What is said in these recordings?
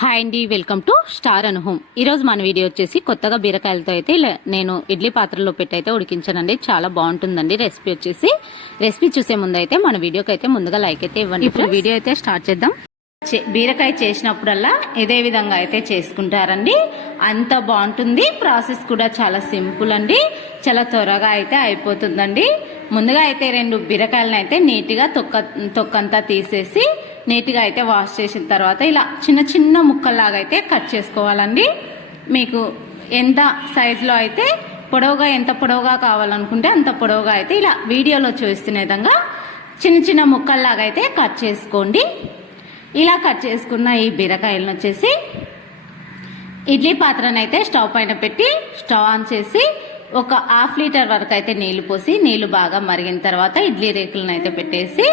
Hi అండి welcome to star an home ఈ రోజు మన వీడియో వచ్చేసి కొత్తగా బీరకాయలతో అయితే ఇలా నేను ఇడ్లీ పాత్రలో పెట్టి అయితే ఉడికించానండి. చాలా బాగుంటుందండి రెసిపీ వచ్చేసి. రెసిపీ చూసే ముందు అయితే మన వీడియోకి అయితే ముందుగా లైక్ అయితే ఇవ్వండి. ఇప్పుడు వీడియో అయితే స్టార్ట్ చేద్దాం. బీరకాయ చేసినప్పుడల్లా ఇదే విధంగా అయితే చేసుకుంటారండి. అంత బాగుంటుంది. ప్రాసెస్ కూడా చాలా సింపుల్ అండి. చాలా త్వరగా అయితే అయిపోతుందండి. ముందుగా అయితే రెండు బీరకాయలను అయితే నీట్గా తొక్క తొక్కంతా తీసేసి నీట్గా అయితే వాష్ చేసిన తర్వాత ఇలా చిన్న చిన్న ముక్కల్లాగా అయితే కట్ చేసుకోవాలండి. మీకు ఎంత సైజులో అయితే పొడవుగా ఎంత పొడవుగా కావాలనుకుంటే అంత పొడవుగా అయితే ఇలా వీడియోలో చూస్తున్న విధంగా చిన్న చిన్న ముక్కల్లాగా అయితే కట్ చేసుకోండి. ఇలా కట్ చేసుకున్న ఈ బీరకాయలను వచ్చేసి ఇడ్లీ పాత్రను అయితే స్టవ్ పైన పెట్టి స్టవ్ ఆన్ చేసి ఒక హాఫ్ లీటర్ వరకు అయితే నీళ్ళు పోసి నీళ్ళు బాగా మరిగిన తర్వాత ఇడ్లీ రేకులను అయితే పెట్టేసి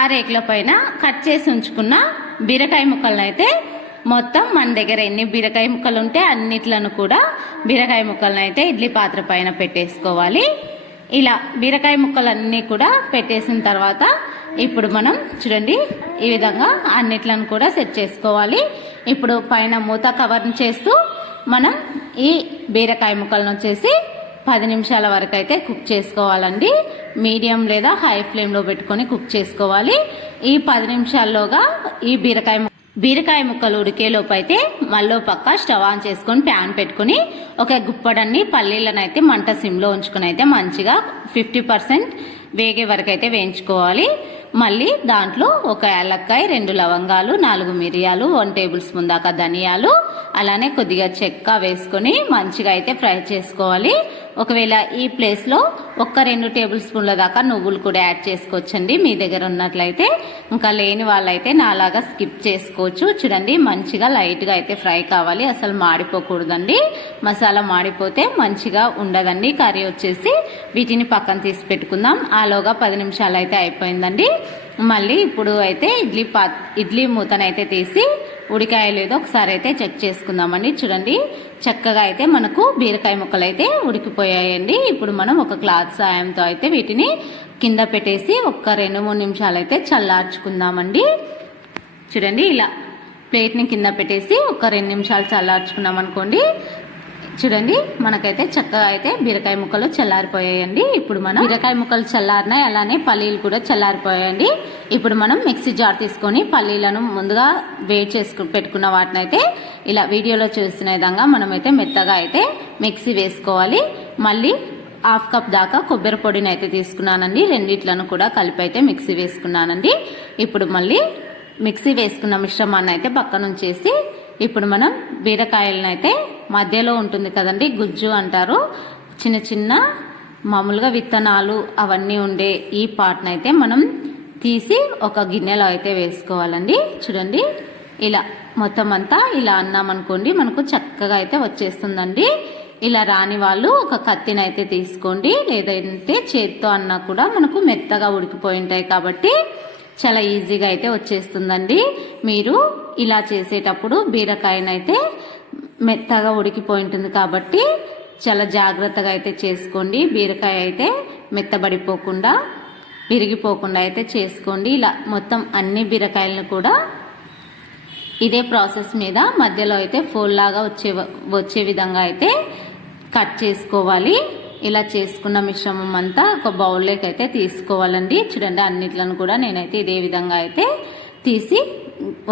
ఆ రేకుల పైన కట్ చేసి ఉంచుకున్న బీరకాయ ముక్కలను అయితే మొత్తం మన దగ్గర ఎన్ని బీరకాయ ముక్కలు ఉంటే అన్నిట్లను కూడా బీరకాయ ముక్కలను అయితే ఇడ్లీ పాత్ర పైన పెట్టేసుకోవాలి. ఇలా బీరకాయ ముక్కలన్నీ కూడా పెట్టేసిన తర్వాత ఇప్పుడు మనం చూడండి ఈ విధంగా అన్నిట్లను కూడా సెట్ చేసుకోవాలి. ఇప్పుడు పైన మూత కవర్ చేస్తూ మనం ఈ బీరకాయ ముక్కలను వచ్చేసి పది నిమిషాల వరకు అయితే కుక్ చేసుకోవాలండి. మీడియం లేదా హై ఫ్లేమ్లో పెట్టుకొని కుక్ చేసుకోవాలి. ఈ పది నిమిషాల్లోగా ఈ బీరకాయ బీరకాయ ముక్కలు ఉడికేలోపు అయితే మళ్ళీ పక్క స్టవ్ ఆన్ చేసుకొని ప్యాన్ పెట్టుకుని ఒక గుప్పడన్ని పల్లీలను అయితే మంట సిమ్లో ఉంచుకుని అయితే మంచిగా ఫిఫ్టీ పర్సెంట్ వేగే వరకు అయితే వేయించుకోవాలి. మళ్ళీ దాంట్లో ఒక యాలక్కాయ రెండు లవంగాలు నాలుగు మిరియాలు వన్ టేబుల్ స్పూన్ దాకా ధనియాలు అలానే కొద్దిగా చెక్క వేసుకొని మంచిగా అయితే ఫ్రై చేసుకోవాలి. ఒకవేళ ఈ ప్లేస్లో ఒక్క రెండు టేబుల్ స్పూన్ల దాకా నువ్వులు కూడా యాడ్ చేసుకోవచ్చండి మీ దగ్గర ఉన్నట్లయితే. ఇంకా లేని వాళ్ళైతే నాలాగా స్కిప్ చేసుకోవచ్చు. చూడండి మంచిగా లైట్గా అయితే ఫ్రై కావాలి. అసలు మాడిపోకూడదండి. మసాలా మాడిపోతే మంచిగా ఉండదండి. కర్రీ వచ్చేసి వీటిని పక్కన తీసి పెట్టుకుందాం. ఆలోగా పది నిమిషాలు అయితే అయిపోయిందండి. మళ్ళీ ఇప్పుడు అయితే ఇడ్లీ పా ఇడ్లీ మూతనైతే తీసి ఉడికాయ లేదో ఒకసారి అయితే చెక్ చేసుకుందామండి. చూడండి చక్కగా అయితే మనకు బీరకాయ ముక్కలు అయితే ఉడికిపోయాయండి. ఇప్పుడు మనం ఒక క్లాత్ సాయంతో అయితే వీటిని కింద పెట్టేసి ఒక్క రెండు మూడు నిమిషాలు అయితే చల్లార్చుకుందామండి. చూడండి ఇలా ప్లేట్ని కింద పెట్టేసి ఒక రెండు నిమిషాలు చల్లార్చుకున్నాం అనుకోండి చూడండి మనకైతే చక్కగా అయితే బీరకాయ ముక్కలు చల్లారిపోయాయండి. ఇప్పుడు మనం బీరకాయ ముక్కలు చల్లారినాయి అలానే పల్లీలు కూడా చల్లారిపోయాయండి. ఇప్పుడు మనం మిక్సీ జార్ తీసుకొని పల్లీలను ముందుగా వేడి చేసుకు పెట్టుకున్న వాటిని అయితే ఇలా వీడియోలో చూసిన విధంగా మనమైతే మెత్తగా అయితే మిక్సీ వేసుకోవాలి. మళ్ళీ హాఫ్ కప్ దాకా కొబ్బరి పొడిని అయితే తీసుకున్నానండి. రెండిట్లను కూడా కలిపి అయితే మిక్సీ వేసుకున్నానండి. ఇప్పుడు మళ్ళీ మిక్సీ వేసుకున్న మిశ్రమాన్ని అయితే పక్కనుంచేసి ఇప్పుడు మనం బీరకాయలను అయితే మధ్యలో ఉంటుంది కదండి గుజ్జు అంటారు. చిన్న చిన్న మామూలుగా విత్తనాలు అవన్నీ ఉండే ఈ పార్ట్ని అయితే మనం తీసి ఒక గిన్నెలో అయితే వేసుకోవాలండి. చూడండి ఇలా మొత్తం అంతా ఇలా అన్నామనుకోండి మనకు చక్కగా అయితే వచ్చేస్తుందండి. ఇలా రాని వాళ్ళు ఒక కత్తిని అయితే తీసుకోండి. లేదంటే చేత్తో అన్నా కూడా మనకు మెత్తగా ఉడికిపోయి ఉంటాయి కాబట్టి చాలా ఈజీగా అయితే వచ్చేస్తుందండి. మీరు ఇలా చేసేటప్పుడు బీరకాయనైతే మెత్తగా ఉడికిపోయి ఉంటుంది కాబట్టి చాలా జాగ్రత్తగా అయితే చేసుకోండి. బీరకాయ అయితే మెత్తబడిపోకుండా విరిగిపోకుండా అయితే చేసుకోండి. ఇలా మొత్తం అన్ని బీరకాయలను కూడా ఇదే ప్రాసెస్ మీద మధ్యలో అయితే ఫోల్ లాగా వచ్చే వచ్చే విధంగా అయితే కట్ చేసుకోవాలి. ఇలా చేసుకున్న మిశ్రమం అంతా ఒక బౌల్లోకి అయితే తీసుకోవాలండి. చూడండి అన్నిట్లను కూడా నేనైతే ఇదే విధంగా అయితే తీసి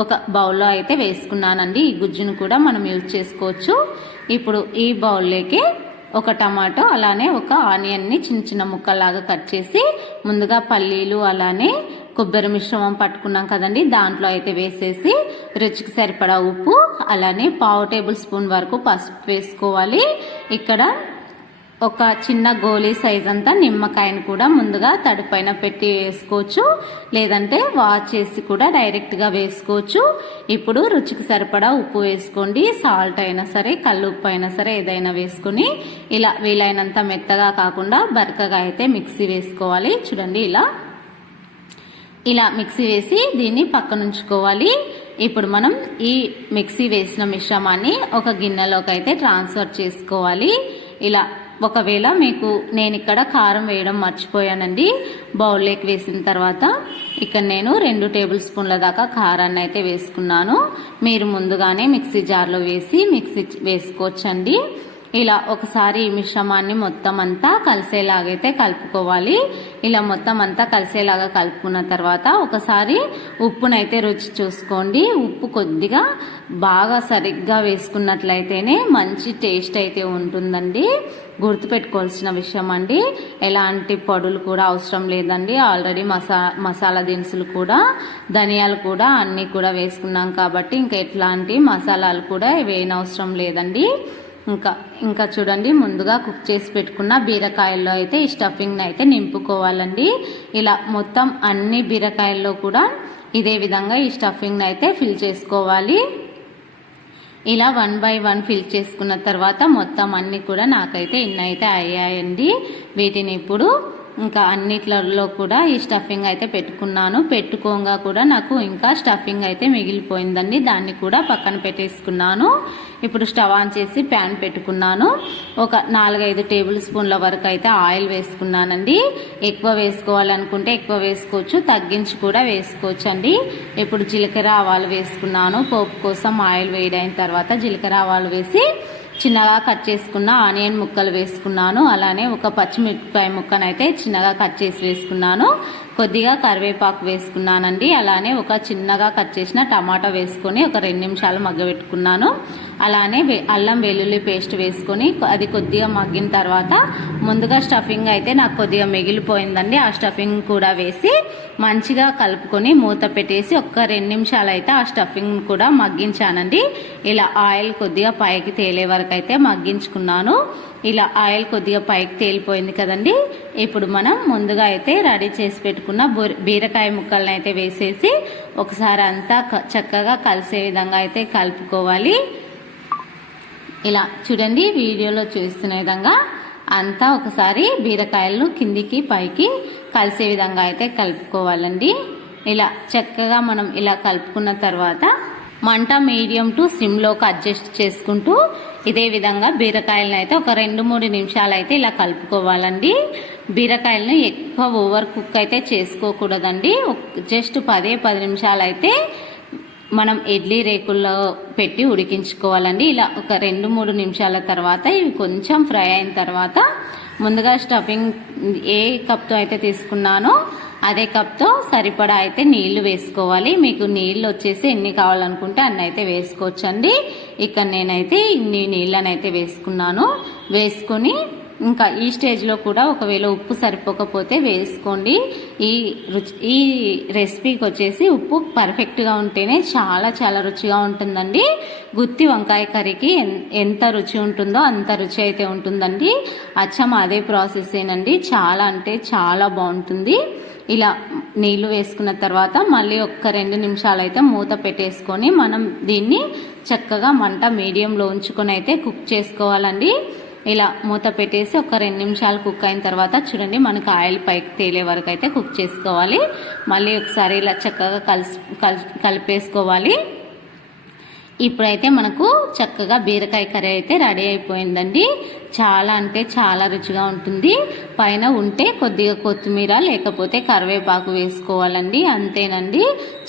ఒక బౌల్లో అయితే వేసుకున్నానండి. ఈ గుజ్జును కూడా మనం యూజ్ చేసుకోవచ్చు. ఇప్పుడు ఈ బౌల్లోకి ఒక టమాటో అలానే ఒక ఆనియన్ని చిన్న చిన్న ముక్కల్లాగా కట్ చేసి ముందుగా పల్లీలు అలానే కొబ్బరి మిశ్రమం పట్టుకున్నాం కదండి. దాంట్లో అయితే వేసేసి రుచికి సరిపడా ఉప్పు అలానే పావు టేబుల్ స్పూన్ వరకు పసుపు వేసుకోవాలి. ఇక్కడ ఒక చిన్న గోళీ సైజ్ అంతా నిమ్మకాయను కూడా ముందుగా తడిపైన పెట్టి వేసుకోవచ్చు. లేదంటే వాష్ చేసి కూడా డైరెక్ట్గా వేసుకోవచ్చు. ఇప్పుడు రుచికి సరిపడా ఉప్పు వేసుకోండి. సాల్ట్ అయినా సరే కళ్ళు ఉప్పు అయినా సరే ఏదైనా వేసుకుని ఇలా వీలైనంత మెత్తగా కాకుండా బరకగా అయితే మిక్సీ వేసుకోవాలి. చూడండి ఇలా. ఇలా మిక్సీ వేసి దీన్ని పక్కనుంచుకోవాలి ఇప్పుడు మనం ఈ మిక్సీ వేసిన మిశ్రమాన్ని ఒక గిన్నెలోకి అయితే ట్రాన్స్ఫర్ చేసుకోవాలి. ఇలా ఒకవేళ మీకు నేను ఇక్కడ కారం వేయడం మర్చిపోయానండి బౌల్లోకి వేసిన తర్వాత ఇక్కడ నేను రెండు టేబుల్ స్పూన్ల దాకా కారాన్ని అయితే వేసుకున్నాను. మీరు ముందుగానే మిక్సీ జార్లో వేసి మిక్సీ వేసుకోవచ్చండి. ఇలా ఒకసారి ఈ మిశ్రమాన్ని మొత్తం అంతా కలిసేలాగైతే కలుపుకోవాలి. ఇలా మొత్తం అంతా కలిసేలాగా కలుపుకున్న తర్వాత ఒకసారి ఉప్పునైతే రుచి చూసుకోండి. ఉప్పు కొద్దిగా బాగా సరిగ్గా వేసుకున్నట్లయితేనే మంచి టేస్ట్ అయితే ఉంటుందండి. గుర్తుపెట్టుకోవాల్సిన విషయం అండి. ఎలాంటి పొడులు కూడా అవసరం లేదండి. ఆల్రెడీ మసా మసాలా దినుసులు కూడా ధనియాలు కూడా అన్నీ కూడా వేసుకున్నాం కాబట్టి ఇంకా ఎట్లాంటి మసాలాలు కూడా వేయనవసరం లేదండి. ఇంకా ఇంకా చూడండి ముందుగా కుక్ చేసి పెట్టుకున్న బీరకాయల్లో అయితే ఈ స్టఫింగ్ని అయితే నింపుకోవాలండి. ఇలా మొత్తం అన్ని బీరకాయల్లో కూడా ఇదే విధంగా ఈ స్టఫింగ్ని అయితే ఫిల్ చేసుకోవాలి. ఇలా వన్ బై వన్ ఫిల్ చేసుకున్న తర్వాత మొత్తం అన్నీ కూడా నాకైతే ఇన్ని అయితే అయ్యాయండి. వీటిని ఇప్పుడు ఇంకా అన్నిట్లలో కూడా ఈ స్టఫింగ్ అయితే పెట్టుకున్నాను. పెట్టుకోగా కూడా నాకు ఇంకా స్టఫింగ్ అయితే మిగిలిపోయిందండి. దాన్ని కూడా పక్కన పెట్టేసుకున్నాను. ఇప్పుడు స్టవ్ ఆన్ చేసి ప్యాన్ పెట్టుకున్నాను. ఒక నాలుగైదు టేబుల్ స్పూన్ల వరకు అయితే ఆయిల్ వేసుకున్నానండి. ఎక్కువ వేసుకోవాలనుకుంటే ఎక్కువ వేసుకోవచ్చు తగ్గించి కూడా వేసుకోవచ్చు అండి ఇప్పుడు జీలకర్ర ఆవాలు వేసుకున్నాను. పోపు కోసం ఆయిల్ వేడైన తర్వాత జీలకర్ర ఆవాలు వేసి చిన్నగా కట్ చేసుకున్న ఆనియన్ ముక్కలు వేసుకున్నాను. అలానే ఒక పచ్చిమిరపకాయ ముక్కనైతే చిన్నగా కట్ చేసి వేసుకున్నాను. కొద్దిగా కరివేపాకు వేసుకున్నానండి. అలానే ఒక చిన్నగా కట్ చేసిన టమాటా వేసుకొని ఒక రెండు నిమిషాలు మగ్గబెట్టుకున్నాను. అలానే అల్లం వెల్లుల్లి పేస్ట్ వేసుకొని అది కొద్దిగా మగ్గిన తర్వాత ముందుగా స్టఫింగ్ అయితే నాకు కొద్దిగా మిగిలిపోయిందండి. ఆ స్టఫింగ్ కూడా వేసి మంచిగా కలుపుకొని మూత పెట్టేసి ఒక్క రెండు నిమిషాలు అయితే ఆ స్టఫింగ్ కూడా మగ్గించానండి. ఇలా ఆయిల్ కొద్దిగా పైకి తేలే వరకు అయితే మగ్గించుకున్నాను. ఇలా ఆయిల్ కొద్దిగా పైకి తేలిపోయింది కదండి. ఇప్పుడు మనం ముందుగా అయితే రెడీ చేసి పెట్టుకున్న బీరకాయ ముక్కలను అయితే వేసేసి ఒకసారి అంతా చక్కగా కలిసే విధంగా అయితే కలుపుకోవాలి. ఇలా చూడండి వీడియోలో చూస్తున్న విధంగా అంతా ఒకసారి బీరకాయలను కిందికి పైకి కలిసే విధంగా అయితే కలుపుకోవాలండి. ఇలా చక్కగా మనం ఇలా కలుపుకున్న తర్వాత మంట మీడియం టు సిమ్లోకి అడ్జస్ట్ చేసుకుంటూ ఇదే విధంగా బీరకాయలను అయితే ఒక రెండు మూడు నిమిషాలు అయితే ఇలా కలుపుకోవాలండి. బీరకాయలను ఎక్కువ ఓవర్ కుక్ అయితే చేసుకోకూడదండి. జస్ట్ పదే పది నిమిషాలు అయితే మనం ఇడ్లీ రేకుల్లో పెట్టి ఉడికించుకోవాలండి. ఇలా ఒక రెండు మూడు నిమిషాల తర్వాత ఇవి కొంచెం ఫ్రై అయిన తర్వాత ముందుగా స్టఫింగ్ ఏ కప్తో అయితే తీసుకున్నానో అదే కప్తో సరిపడా అయితే నీళ్ళు వేసుకోవాలి. మీకు నీళ్ళు వచ్చేసి ఎన్ని కావాలనుకుంటే అన్ని అయితే వేసుకోవచ్చండి. ఇక్కడ నేనైతే ఇన్ని నీళ్ళని అయితే వేసుకున్నాను. వేసుకొని ఇంకా ఈ స్టేజ్లో కూడా ఒకవేళ ఉప్పు సరిపోకపోతే వేసుకోండి. ఈ రుచి ఈ రెసిపీకి వచ్చేసి ఉప్పు పర్ఫెక్ట్గా ఉంటేనే చాలా చాలా రుచిగా ఉంటుందండి. గుత్తి వంకాయ కర్రీకి ఎంత రుచి ఉంటుందో అంత రుచి అయితే ఉంటుందండి. అచ్చం అదే ప్రాసెస్ ఏనండి. చాలా అంటే చాలా బాగుంటుంది. ఇలా నీళ్ళు వేసుకున్న తర్వాత మళ్ళీ ఒక్క రెండు నిమిషాలు అయితే మూత పెట్టేసుకొని మనం దీన్ని చక్కగా మంట మీడియంలో ఉంచుకొని అయితే కుక్ చేసుకోవాలండి. ఇలా మూత పెట్టేసి ఒక రెండు నిమిషాలు కుక్ అయిన తర్వాత చూడండి మనకు ఆయిల్ పైకి తేలే వరకు అయితే కుక్ చేసుకోవాలి. మళ్ళీ ఒకసారి ఇలా చక్కగా కలిసి కలిపేసుకోవాలి. ఇప్పుడైతే మనకు చక్కగా బీరకాయ కర్రీ అయితే రెడీ అయిపోయిందండి. చాలా అంటే చాలా రుచిగా ఉంటుంది. పైన ఉంటే కొద్దిగా కొత్తిమీర లేకపోతే కరివేపాకు వేసుకోవాలండి. అంతేనండి.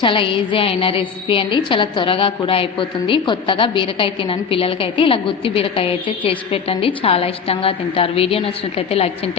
చాలా ఈజీ అయిన రెసిపీ అండి. చాలా త్వరగా కూడా అయిపోతుంది. కొత్తగా బీరకాయ తినని పిల్లలకైతే ఇలా గుత్తి బీరకాయ అయితే చేసి పెట్టండి. చాలా ఇష్టంగా తింటారు. వీడియో నచ్చినట్లయితే లైక్ చేయండి.